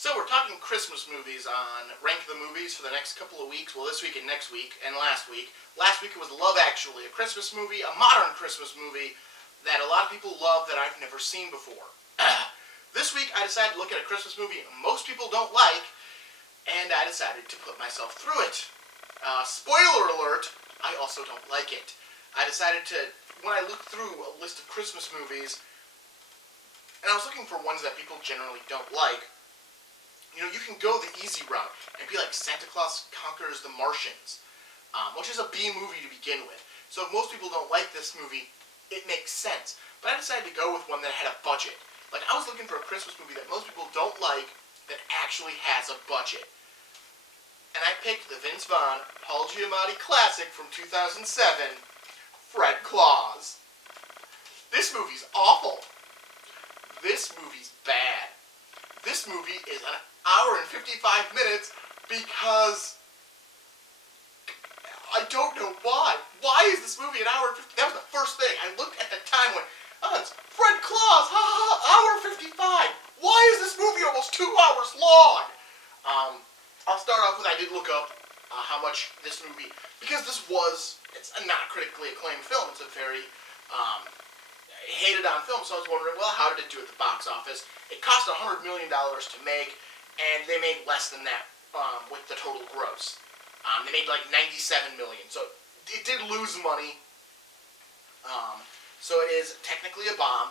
So we're talking Christmas movies on Rank the Movies for the next couple of weeks. Well, this week and next week and last week. Last week it was Love Actually, a Christmas movie, a modern Christmas movie that a lot of people love that I've never seen before. This week I decided to look at a Christmas movie most people don't like, and I decided to put myself through it. Spoiler alert, I also don't like it. I decided to, when I looked through a list of Christmas movies, and I was looking for ones that people generally don't like, you can go the easy route and be like Santa Claus Conquers the Martians, which is a B movie to begin with. So if most people don't like this movie, it makes sense. But I decided to go with one that had a budget. Like, I was looking for a Christmas movie that most people don't like that actually has a budget. And I picked the Vince Vaughn, Paul Giamatti classic from 2007, Fred Claus. This movie's awful. This movie's bad. This movie is an hour and 55 minutes because I don't know why. Why is this movie an hour and 50? That was the first thing. I looked at the time when, it's Fred Claus, hour 55. Why is this movie almost 2 hours long? I'll start off with, I did look up how much this movie, because it's a not critically acclaimed film. It's a very hated on film, so I was wondering, well, how did it do at the box office? It cost $100 million to make, and they made less than that with the total gross. They made like $97 million, so it did lose money. So it is technically a bomb.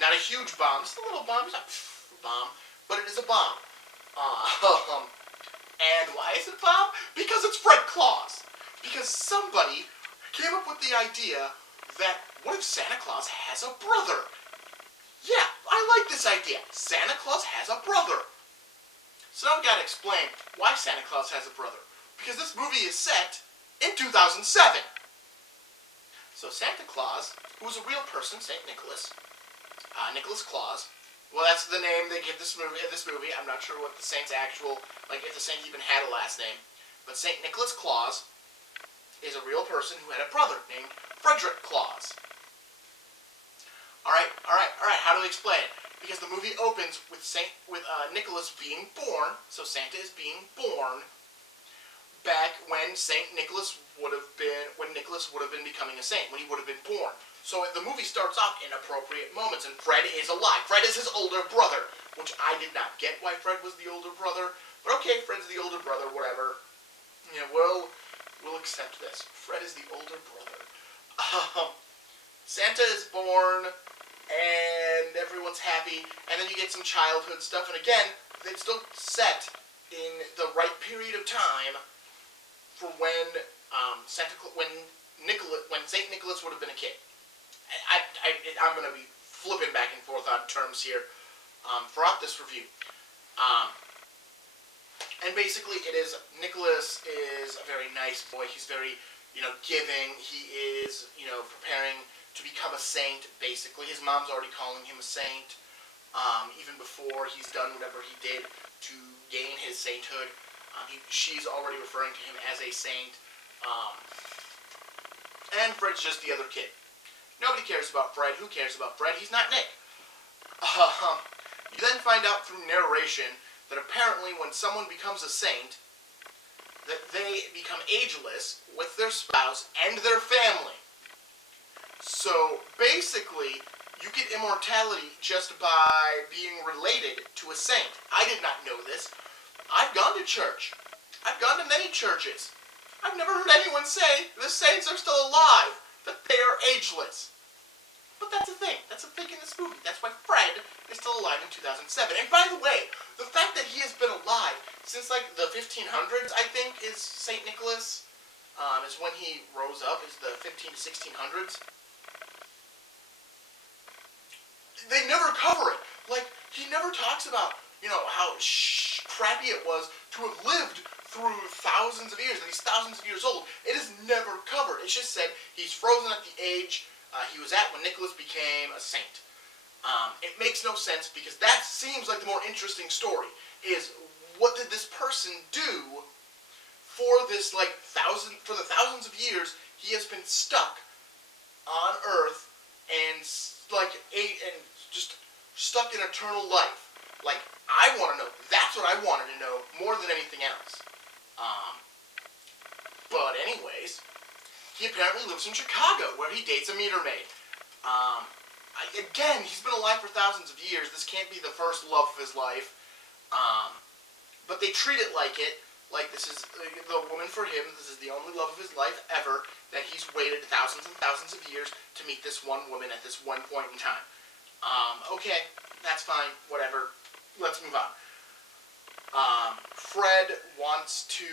Not a huge bomb, just a little bomb. It's not a bomb, but it is a bomb. And why is it a bomb? Because it's Fred Claus. Because somebody came up with the idea that, what if Santa Claus has a brother? Yeah, I like this idea. Santa Claus has a brother. So now we gotta explain why Santa Claus has a brother. Because this movie is set in 2007. So Santa Claus, who was a real person, St. Nicholas, Nicholas Claus. Well, that's the name they give this movie. I'm not sure what the saint's actual, if the saint even had a last name. But St. Nicholas Claus is a real person who had a brother named Frederick Claus. Alright, how do we explain it? Because the movie opens with Nicholas being born, so Santa is being born back when Nicholas would have been becoming a saint, when he would have been born. So the movie starts off in appropriate moments, and Fred is alive. Fred is his older brother, which I did not get why Fred was the older brother, but okay, Fred's the older brother, whatever. Yeah, we'll accept this. Fred is the older brother. Santa is born, and everyone's happy, and then you get some childhood stuff, and again, it's still set in the right period of time for when Saint Nicholas would have been a kid. I'm going to be flipping back and forth on terms here throughout this review. And basically, Nicholas is a very nice boy. He's very, giving. He is, preparing to become a saint, basically. His mom's already calling him a saint, even before he's done whatever he did to gain his sainthood. She's already referring to him as a saint. And Fred's just the other kid. Nobody cares about Fred. Who cares about Fred? He's not Nick. You then find out through narration that apparently when someone becomes a saint, that they become ageless with their spouse and their family. So basically, you get immortality just by being related to a saint. I did not know this. I've gone to church. I've gone to many churches. I've never heard anyone say the saints are still alive, that they are ageless. But that's a thing. That's a thing in this movie. That's why Fred is still alive in 2007. And by the way, the fact that he has been alive since the 1500s, I think, is St. Nicholas, is when he rose up, is the 15 to 1600s. They never cover it. He never talks about, how crappy it was to have lived through thousands of years, and he's thousands of years old. It is never covered. It's just said he's frozen at the age he was at when Nicholas became a saint. It makes no sense, because that seems like the more interesting story, is what did this person do for this, for the thousands of years he has been stuck on Earth and, just stuck in eternal life. Like, I want to know. That's what I wanted to know more than anything else. But anyways, he apparently lives in Chicago, where he dates a meter maid. Again, he's been alive for thousands of years. This can't be the first love of his life. But they treat it like it. Like this is the woman for him. This is the only love of his life ever. That he's waited thousands and thousands of years to meet this one woman at this one point in time. Okay, that's fine. Whatever. Let's move on. Fred wants to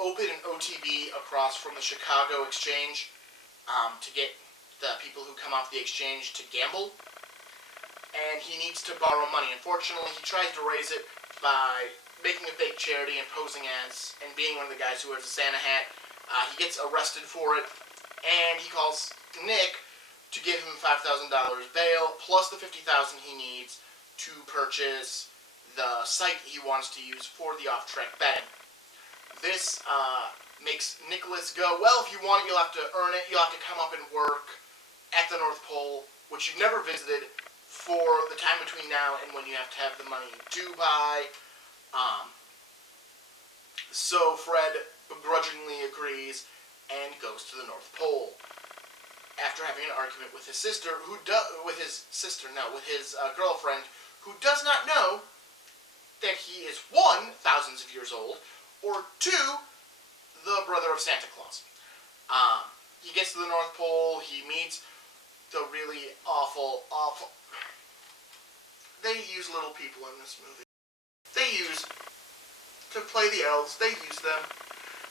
open an OTB across from the Chicago Exchange to get the people who come off the exchange to gamble, and he needs to borrow money. Unfortunately, he tries to raise it by making a fake charity and posing as, and being one of the guys who wears a Santa hat. He gets arrested for it, and he calls Nick to give him $5,000 bail, plus the $50,000 he needs to purchase the site he wants to use for the off-track betting. This makes Nicholas go, well, if you want it, you'll have to earn it. You'll have to come up and work at the North Pole, which you've never visited, for the time between now and when you have to have the money due by. So Fred begrudgingly agrees and goes to the North Pole. After having an argument with his sister, with his girlfriend, who does not know that he is, one, thousands of years old, or two, the brother of Santa Claus. He gets to the North Pole, he meets the really awful... They use little people in this movie. To play the elves, they use them.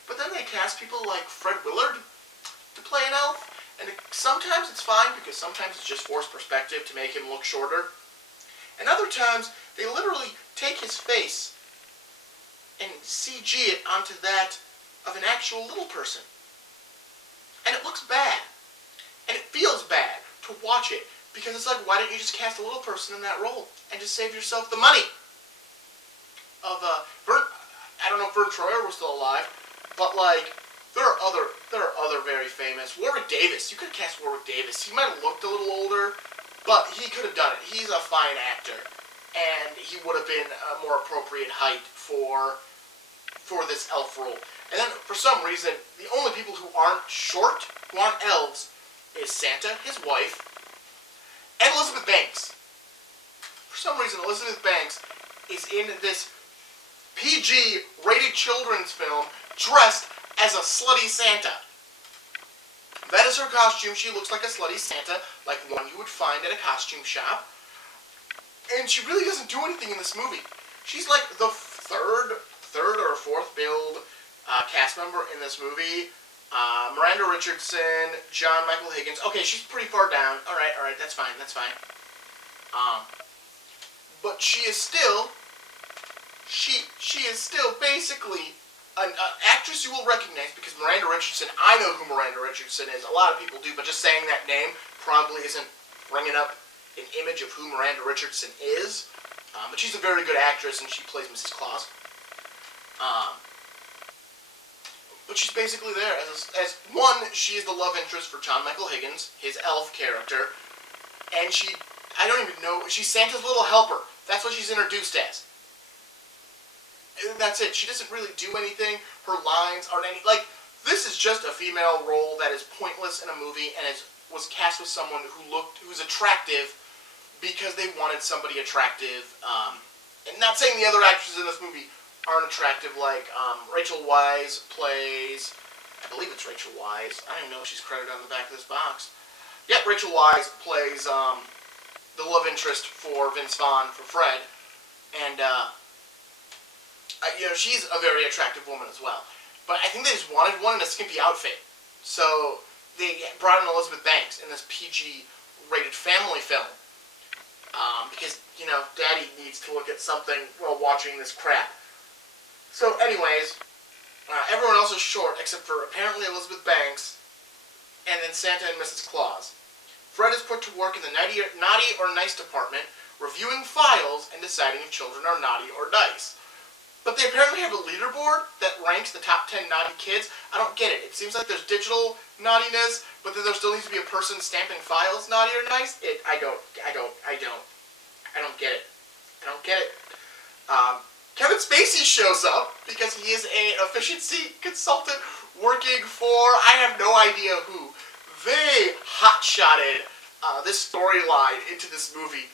But then they cast people like Fred Willard to play an elf, and sometimes it's fine, because sometimes it's just forced perspective to make him look shorter. And other times, they literally take his face and CG it onto that of an actual little person. And it looks bad. And it feels bad to watch it, because it's like, why didn't you just cast a little person in that role and just save yourself the money? I don't know if Vern Troyer was still alive, but like, there are other very famous. Warwick Davis. You could have cast Warwick Davis. He might have looked a little older, but he could have done it. He's a fine actor, and he would have been a more appropriate height for this elf role. And then, for some reason, the only people who aren't short, who aren't elves, is Santa, his wife, and Elizabeth Banks. For some reason, Elizabeth Banks is in this PG-rated children's film dressed as a slutty Santa. That is her costume. She looks like a slutty Santa, like one you would find at a costume shop. And she really doesn't do anything in this movie. She's like the third or fourth billed cast member in this movie. Miranda Richardson, John Michael Higgins. Okay, she's pretty far down. All right, that's fine. But she is still basically an actress you will recognize, because Miranda Richardson, I know who Miranda Richardson is. A lot of people do, but just saying that name probably isn't bringing up an image of who Miranda Richardson is. But she's a very good actress, and she plays Mrs. Claus. But she's basically there as one, she is the love interest for John Michael Higgins, his elf character, and I don't even know, she's Santa's little helper. That's what she's introduced as. That's it. She doesn't really do anything. Her lines aren't this is just a female role that is pointless in a movie, and was cast with someone who's attractive because they wanted somebody attractive. And not saying the other actresses in this movie aren't attractive, like Rachel Weisz plays, I believe it's Rachel Weisz. I don't even know if she's credited on the back of this box. Yep, Rachel Weisz plays the love interest for Vince Vaughn, for Fred, and she's a very attractive woman as well. But I think they just wanted one in a skimpy outfit. So they brought in Elizabeth Banks in this PG-rated family film. Because, Daddy needs to look at something while watching this crap. So anyways, everyone else is short except for apparently Elizabeth Banks, and then Santa and Mrs. Claus. Fred is put to work in the naughty or nice department, reviewing files and deciding if children are naughty or nice. But they apparently have a leaderboard that ranks the top 10 naughty kids. I don't get it. It seems like there's digital naughtiness, but then there still needs to be a person stamping files, naughty or nice. I don't I don't get it. I don't get it. Kevin Spacey shows up because he is an efficiency consultant working for, I have no idea who. They hot-shotted this storyline into this movie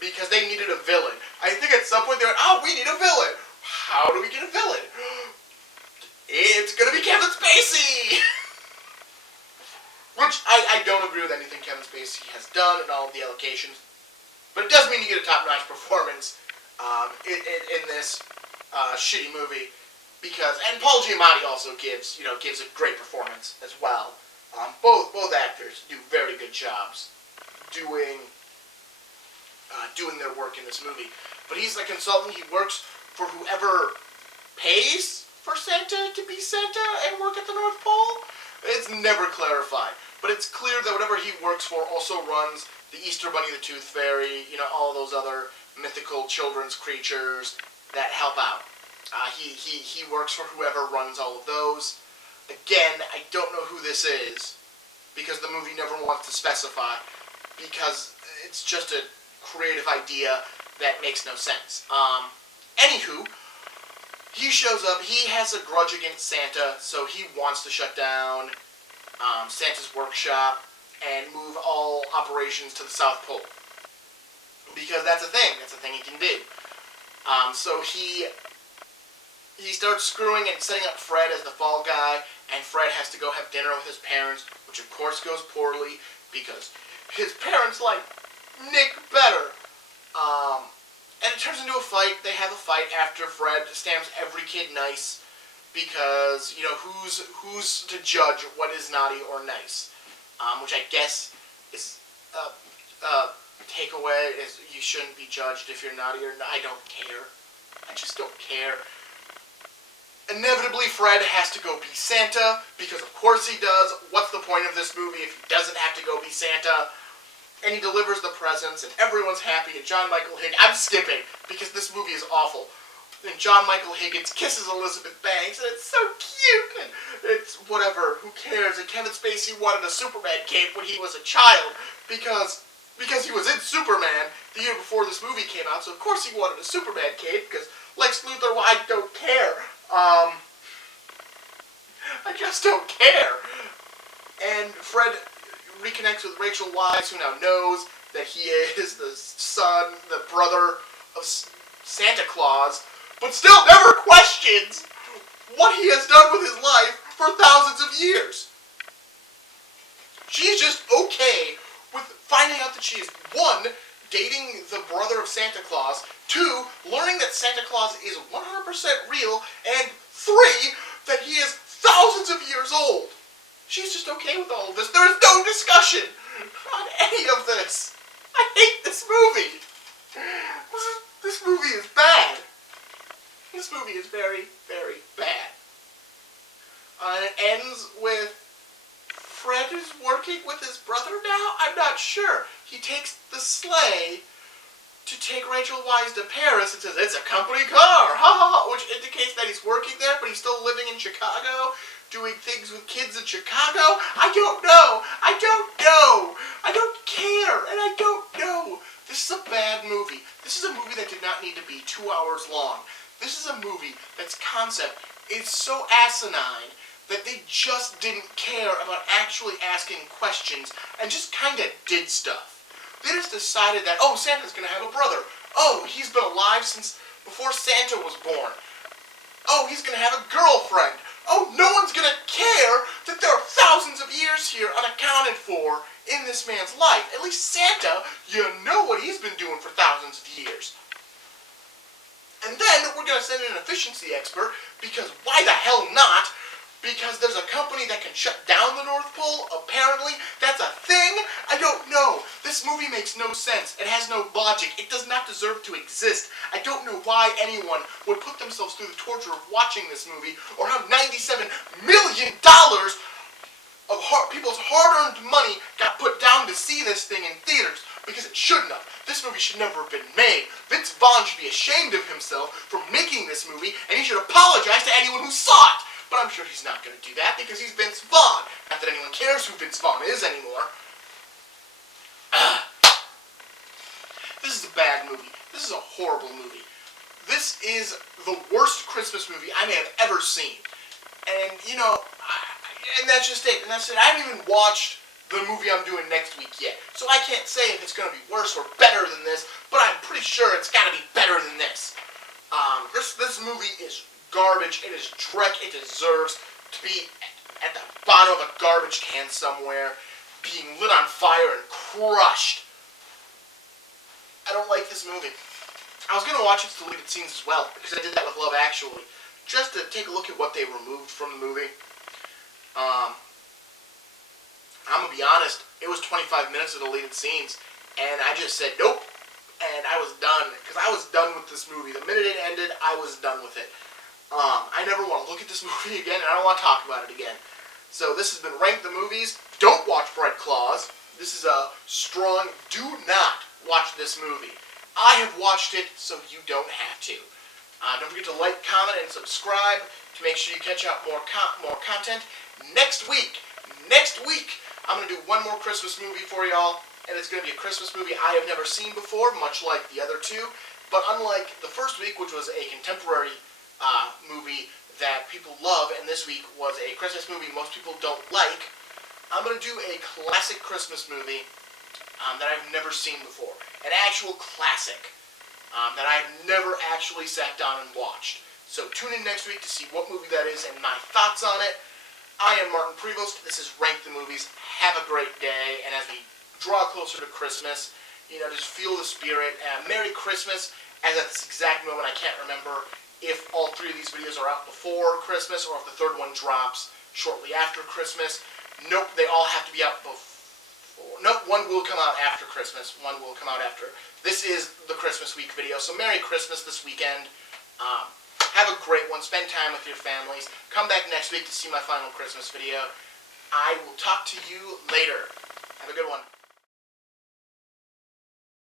because they needed a villain. I think at some point they went, oh, we need a villain. How do we get a villain? It's gonna be Kevin Spacey! Which, I don't agree with anything Kevin Spacey has done and all of the allocations. But it does mean you get a top-notch performance in this shitty movie. Because, and Paul Giamatti also gives a great performance as well. Both actors do very good jobs doing their work in this movie. But he's a consultant. He works for whoever pays for Santa to be Santa and work at the North Pole. It's never clarified. But it's clear that whatever he works for also runs the Easter Bunny, the Tooth Fairy, all those other mythical children's creatures that help out. He works for whoever runs all of those. Again, I don't know who this is, because the movie never wants to specify, because it's just a creative idea that makes no sense. Anywho, he shows up, he has a grudge against Santa, so he wants to shut down Santa's workshop and move all operations to the South Pole. Because that's a thing he can do. So he starts screwing and setting up Fred as the fall guy, and Fred has to go have dinner with his parents, which of course goes poorly, because his parents like Nick better. And it turns into a fight. They have a fight after Fred stamps every kid nice, because, who's to judge what is naughty or nice? Which I guess is takeaway is you shouldn't be judged if you're naughty or not. I don't care. I just don't care. Inevitably, Fred has to go be Santa, because of course he does. What's the point of this movie if he doesn't have to go be Santa? And he delivers the presents, and everyone's happy, and John Michael Higgins... I'm skipping, because this movie is awful. And John Michael Higgins kisses Elizabeth Banks, and it's so cute, and it's whatever, who cares? And Kevin Spacey wanted a Superman cape when he was a child, because he was in Superman the year before this movie came out, so of course he wanted a Superman cape, because Lex Luthor, well, I don't care. I just don't care. And Fred reconnects with Rachel Weisz, who now knows that he is the son, the brother of Santa Claus, but still never questions what he has done with his life for thousands of years. She's just okay with finding out that she is, 1, dating the brother of Santa Claus, 2, learning that Santa Claus is 100% real, and 3, that he is thousands of years old. She's just okay with all of this. There is no discussion on any of this. I hate this movie. This movie is bad. This movie is very, very bad. And it ends with Fred is working with his brother now? I'm not sure. He takes the sleigh to take Rachel Weisz to Paris and says, it's a company car, ha ha ha, which indicates that he's working there, but he's still living in Chicago, doing things with kids in Chicago. I don't know. I don't know. I don't care, and I don't know. This is a bad movie. This is a movie that did not need to be 2 hours long. This is a movie that's concept is so asinine that they just didn't care about actually asking questions and just kind of did stuff. They just decided that, oh, Santa's going to have a brother. Oh, he's been alive since before Santa was born. Oh, he's going to have a girlfriend. Oh, no one's going to care that there are thousands of years here unaccounted for in this man's life. At least Santa, you know what he's been doing for thousands of years. And then we're going to send in an efficiency expert, because why the hell not? Because there's a company that can shut down the North Pole, apparently. That's a thing? I don't know. This movie makes no sense. It has no logic. It does not deserve to exist. I don't know why anyone would put themselves through the torture of watching this movie, or how $97 million of people's hard-earned money got put down to see this thing in theaters, because it shouldn't have. This movie should never have been made. Vince Vaughn should be ashamed of himself for making this movie, and he should apologize to anyone who saw it. But I'm sure he's not going to do that, because he's Vince Vaughn. Not that anyone cares who Vince Vaughn is anymore. This is a a bad movie. This is a horrible movie. This is the worst Christmas movie I may have ever seen. And, you know, and that's just it. And that's it. I haven't even watched the movie I'm doing next week yet. So I can't say if it's going to be worse or better than this, but I'm pretty sure it's got to be better than this. This movie is garbage. It is dreck. It deserves to be at the bottom of a garbage can somewhere, being lit on fire and crushed. I don't like this movie. I was going to watch its deleted scenes as well, because I did that with Love Actually, just to take a look at what they removed from the movie. I'm going to be honest, it was 25 minutes of deleted scenes, and I just said nope, and I was done, because I was done with this movie. The minute it ended, I was done with it. I never want to look at this movie again, and I don't want to talk about it again. So this has been Rank the Movies. Don't watch Fred Claus. This is a strong, do not watch this movie. I have watched it, so you don't have to. Don't forget to like, comment, and subscribe to make sure you catch out more content. Next week, I'm going to do one more Christmas movie for y'all, and it's going to be a Christmas movie I have never seen before, much like the other two. But unlike the first week, which was a contemporary movie that people love, and this week was a Christmas movie most people don't like, I'm going to do a classic Christmas movie that I've never seen before. An actual classic that I've never actually sat down and watched. So tune in next week to see what movie that is and my thoughts on it. I am Martin Prevost. This is Rank the Movies. Have a great day. And as we draw closer to Christmas, you know, just feel the spirit. Merry Christmas. As at this exact moment, I can't remember if all three of these videos are out before Christmas or if the third one drops shortly after Christmas. Nope, they all have to be out before. Nope, one will come out after Christmas. One will come out after. This is the Christmas week video, so Merry Christmas this weekend. Have a great one. Spend time with your families. Come back next week to see my final Christmas video. I will talk to you later. Have a good one.